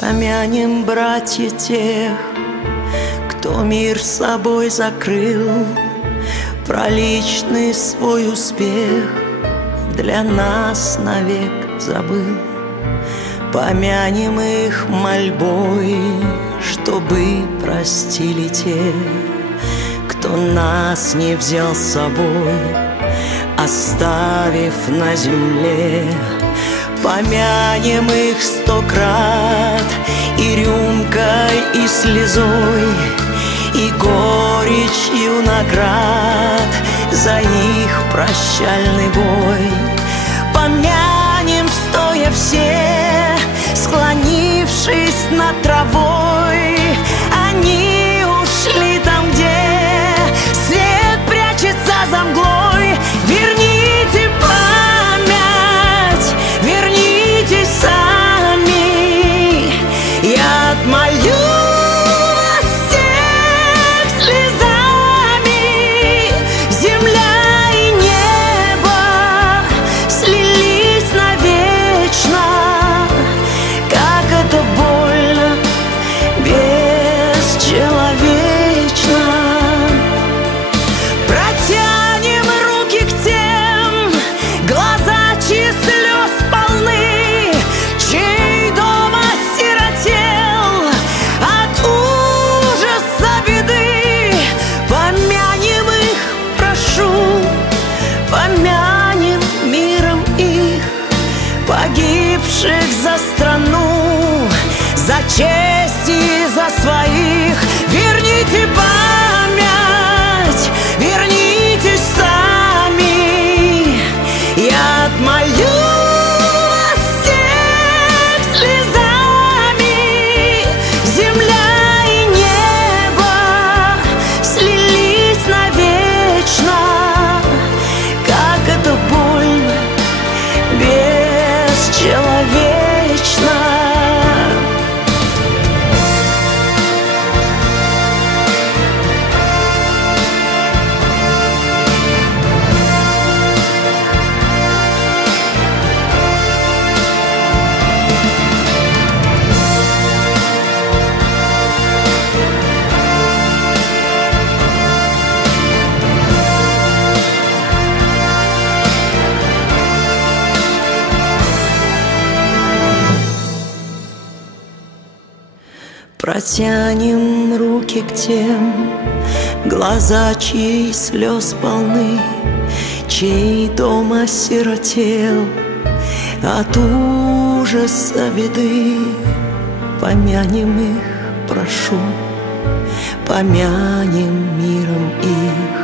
Помянем, братья, тех, кто мир собой закрыл, про личный свой успех для нас навек забыл. Помянем их мольбой, чтобы простили те, кто нас не взял с собой, оставив на земле. Помянем их 100 крат и рюмкой, и слезой, и горечью наград за их прощальный бой. Помянем, стоя все, склонившись над травой, они ушли там, где свет прячется за мглой. Верните память, верните сами, я отмолю вас всех слезами. Земля и небо слились навечно, как это больно, бесчеловечно. Протянем руки к тем, глаза чьи слез полны, чей дом осиротел от ужаса беды. Помянем их, прошу, помянем миром их, погибших за страну, за честь и за своих. Верните память, вернитесь сами, я отмолю вас всех слезами. Земля и небо слились навечно, как это больно, бесчеловечно. Протянем руки к тем, глаза чьи слез полны, чей дом осиротел от ужаса беды. Помянем их, прошу, помянем миром их,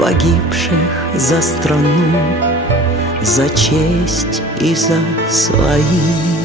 погибших за страну, за честь и за своих.